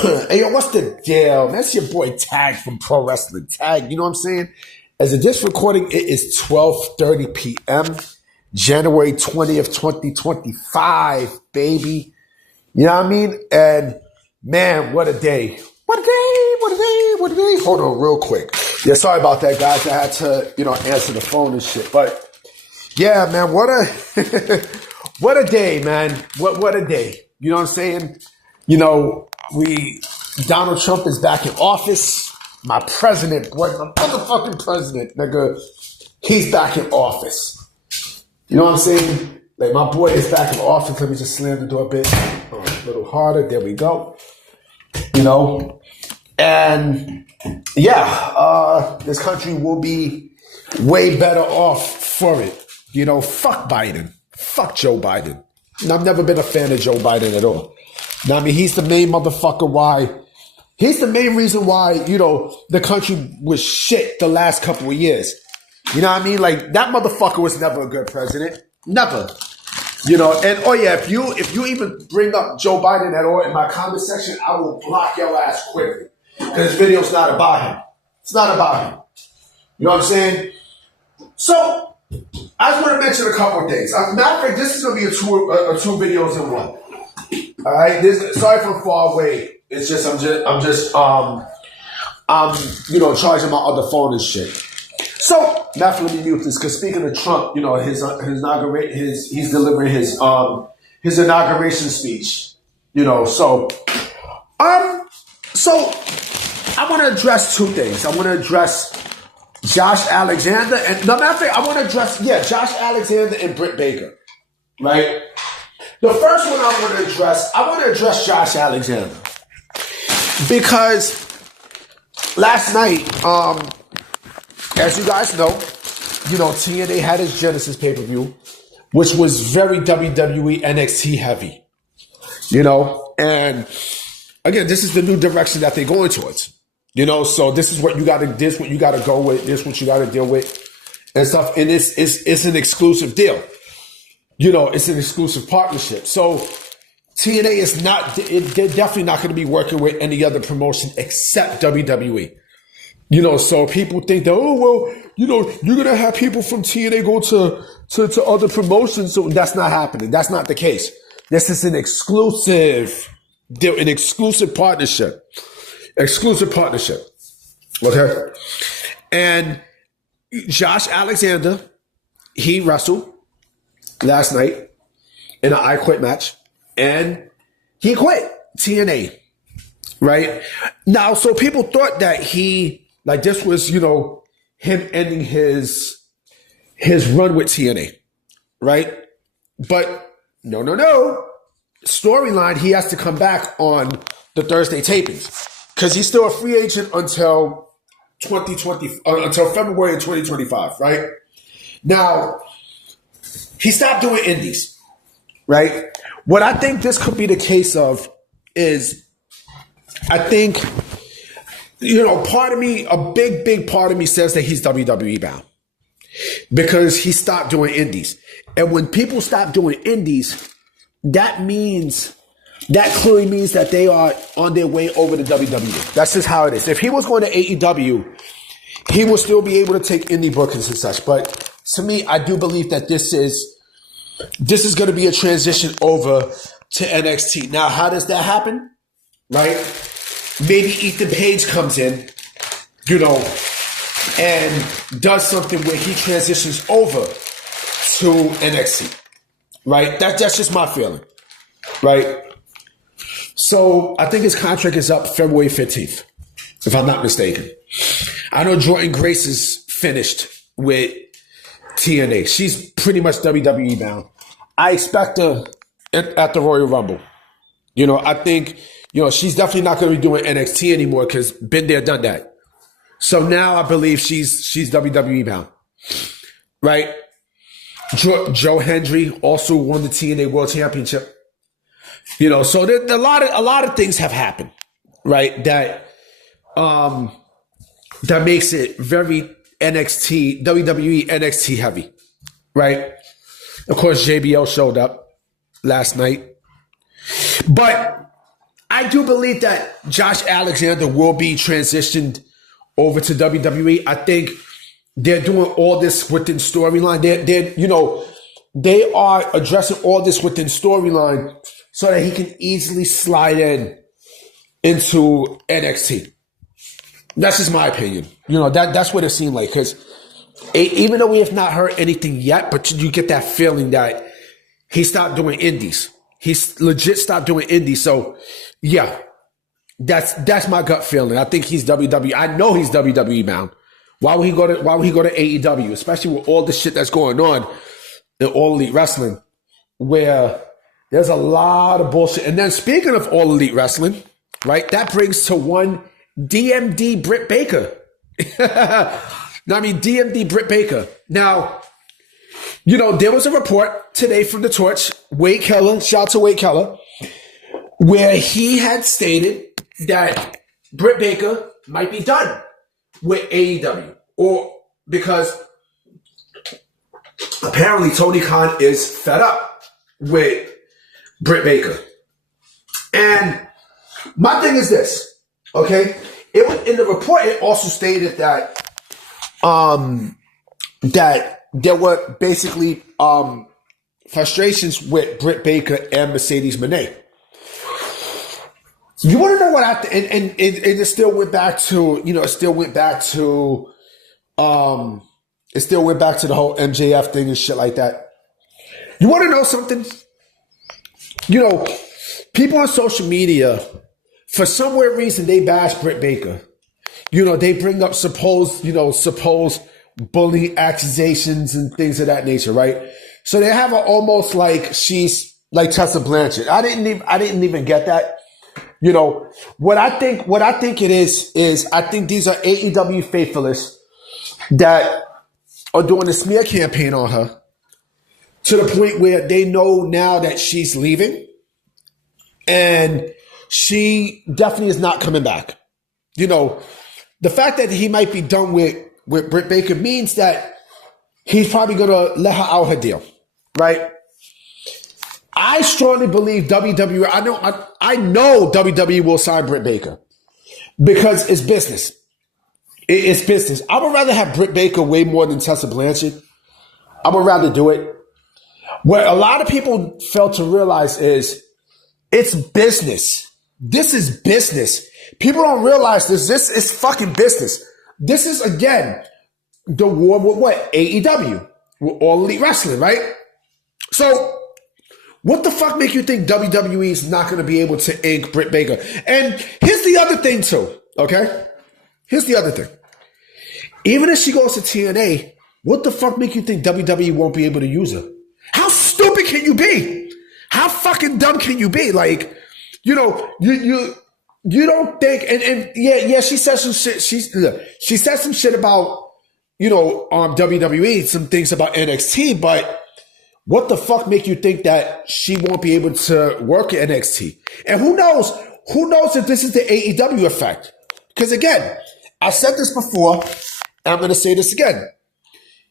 Hey, yo, what's the deal? That's your boy Tag from Pro Wrestling. Tag, you know what I'm saying? As of this recording, it is 12:30 p.m., January 20th, 2025, baby. You know what I mean? And man, what a day. What a day, what a day, what a day. Hold on real quick. Yeah, sorry about that, guys. I had to, answer the phone and shit. But yeah, man, what a what a day, man. What a day. You know what I'm saying? Donald Trump is back in office. My president, boy, my motherfucking president, nigga, he's back in office. You know what I'm saying? Like, my boy is back in office. Let me just slam the door a bit. A little harder. There we go. And yeah, this country will be way better off for it. Fuck Biden. Fuck Joe Biden. And I've never been a fan of Joe Biden at all. Now, I mean, he's the main motherfucker why. He's the main reason why, the country was shit the last couple of years. You know what I mean? Like, that motherfucker was never a good president. Never. And oh yeah, if you even bring up Joe Biden at all in my comment section, I will block your ass quickly. Because this video's not about him. It's not about him. You know what I'm saying? So, I just want to mention a couple of things. Matter of fact, this is going to be two videos in one. All right, sorry if I'm far away. It's just I'm charging my other phone and shit. So let me mute this because speaking of Trump, he's delivering his inauguration speech. So I want to address two things. I want to address Josh Alexander and no matter of fact, I want to address Josh Alexander and Britt Baker, right? The first one I want to address Josh Alexander. Because last night, as you guys know, TNA had its Genesis pay-per-view, which was very WWE NXT heavy. And again, this is the new direction that they're going towards. So this is what you gotta go with, this is what you gotta deal with and stuff. And it's an exclusive deal. It's an exclusive partnership. So TNA is they're definitely not going to be working with any other promotion except WWE. So people think that, you're going to have people from TNA go to other promotions. So that's not happening. That's not the case. This is an exclusive partnership. Exclusive partnership. Okay. And Josh Alexander, he wrestled last night in an I Quit match, and he quit TNA, right? Now, so people thought that this was, him ending his run with TNA, right? But no. Storyline, he has to come back on the Thursday tapings because he's still a free agent until until February of 2025, right? Now, he stopped doing indies, right? What I think this could be the case of is, I think, part of me, a big part of me says that he's WWE bound because he stopped doing indies. And when people stop doing indies, that clearly means that they are on their way over to WWE. That's just how it is. If he was going to AEW, he will still be able to take indie bookings and such. But to me, I do believe that this is going to be a transition over to NXT. Now, how does that happen? Right? Maybe Ethan Page comes in, and does something where he transitions over to NXT. Right? That's just my feeling. Right? So I think his contract is up February 15th, if I'm not mistaken. I know Jordan Grace is finished with TNA. She's pretty much WWE bound. I expect her at the Royal Rumble. I think, she's definitely not going to be doing NXT anymore because been there, done that. So now I believe she's WWE bound. Right? Joe Hendry also won the TNA World Championship. So there, a lot of things have happened, right? That makes it very WWE NXT heavy, right? Of course, JBL showed up last night. But I do believe that Josh Alexander will be transitioned over to WWE. I think they're doing all this within storyline. They are addressing all this within storyline so that he can easily slide into NXT. That's just my opinion. That's what it seemed like. Because even though we have not heard anything yet, but you get that feeling that he stopped doing indies. He's legit stopped doing indies. So, yeah, that's my gut feeling. I think he's WWE. I know he's WWE bound. Why would he go to AEW, especially with all the shit that's going on in All Elite Wrestling, where there's a lot of bullshit. And then speaking of All Elite Wrestling, right, that brings to one DMD Britt Baker. DMD Britt Baker. Now, there was a report today from The Torch, Wade Keller, shout out to Wade Keller, where he had stated that Britt Baker might be done with AEW, or because apparently Tony Khan is fed up with Britt Baker. And my thing is this, okay? In the report, it also stated that that there were basically frustrations with Britt Baker and Mercedes Moné. You want to know what I think? And it still went back to, it still went back to the whole MJF thing and shit like that. You want to know something? People on social media, for some weird reason, they bash Britt Baker. They bring up supposed bullying accusations and things of that nature, right? So they have her almost like she's like Tessa Blanchard. I didn't even get that. What I think it is I think these are AEW faithfulists that are doing a smear campaign on her to the point where they know now that she's leaving and she definitely is not coming back. The fact that he might be done with Britt Baker means that he's probably going to let her out her deal, right? I strongly believe WWE, I know WWE will sign Britt Baker because it's business. It's business. I would rather have Britt Baker way more than Tessa Blanchard. I would rather do it. What a lot of people fail to realize is it's business. This is business. People don't realize this. This is fucking business. This is, again, the war with what? AEW. With All Elite Wrestling, right? So, what the fuck make you think WWE is not going to be able to ink Britt Baker? And here's the other thing, too, okay? Here's the other thing. Even if she goes to TNA, what the fuck make you think WWE won't be able to use her? How stupid can you be? How fucking dumb can you be? Like, you don't think, and yeah, she said some shit. She said some shit about, WWE, some things about NXT, but what the fuck make you think that she won't be able to work at NXT? And who knows if this is the AEW effect? Because again, I said this before, and I'm going to say this again.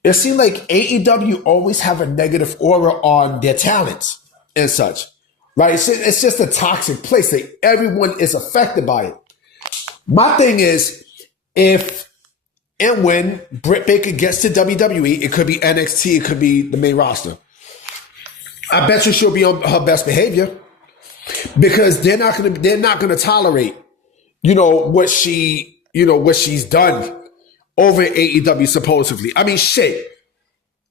It seems like AEW always have a negative aura on their talents and such. Right? It's just a toxic place. Like, everyone is affected by it. My thing is, if and when Britt Baker gets to WWE, it could be NXT, it could be the main roster. I bet you she'll be on her best behavior because they're not gonna tolerate, what she's done over at AEW supposedly. I mean, shit.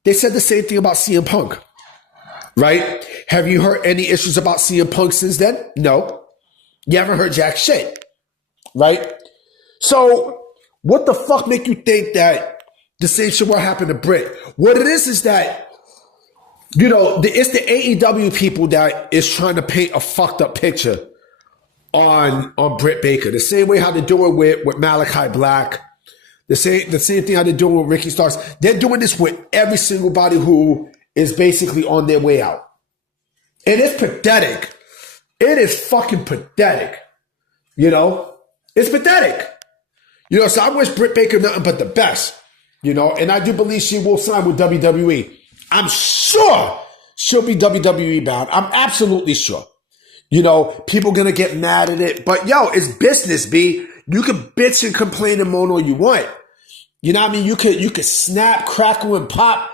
They said the same thing about CM Punk. Right? Have you heard any issues about CM Punk since then? No. You haven't heard jack shit. Right? So, what the fuck make you think that the same shit will happen to Britt? What it is that, it's the AEW people that is trying to paint a fucked up picture on Britt Baker. The same way how they're doing with Malachi Black. The same thing how they're doing with Ricky Starks. They're doing this with every single body who is basically on their way out. And it's pathetic. It is fucking pathetic. It's pathetic. So I wish Britt Baker nothing but the best. And I do believe she will sign with WWE. I'm sure she'll be WWE bound. I'm absolutely sure. You know, people gonna get mad at it. But yo, it's business, B. You can bitch and complain and moan all you want. You know what I mean? You could snap, crackle, and pop.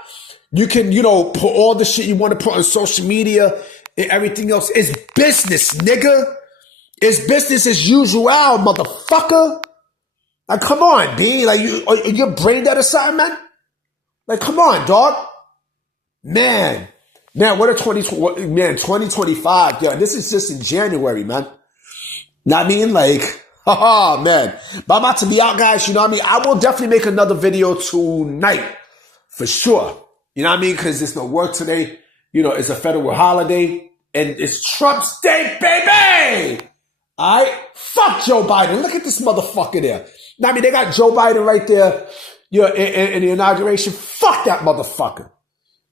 You can, you know, put all the shit you want to put on social media and everything else. It's business, nigga. It's business as usual, motherfucker. Like, come on, B. Like, your brain dead or something, man? Like, come on, dog. Man, what a 2025. Yeah, this is just in January, man. Know what I mean? Like, oh, man. But I'm about to be out, guys. You know what I mean? I will definitely make another video tonight. For sure. You know what I mean? Because there's no work today. You know, it's a federal holiday. And it's Trump's Day, baby! All right? Fuck Joe Biden. Look at this motherfucker there. Now, I mean, they got Joe Biden right there, you know, in the inauguration. Fuck that motherfucker.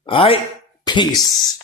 All right? Peace.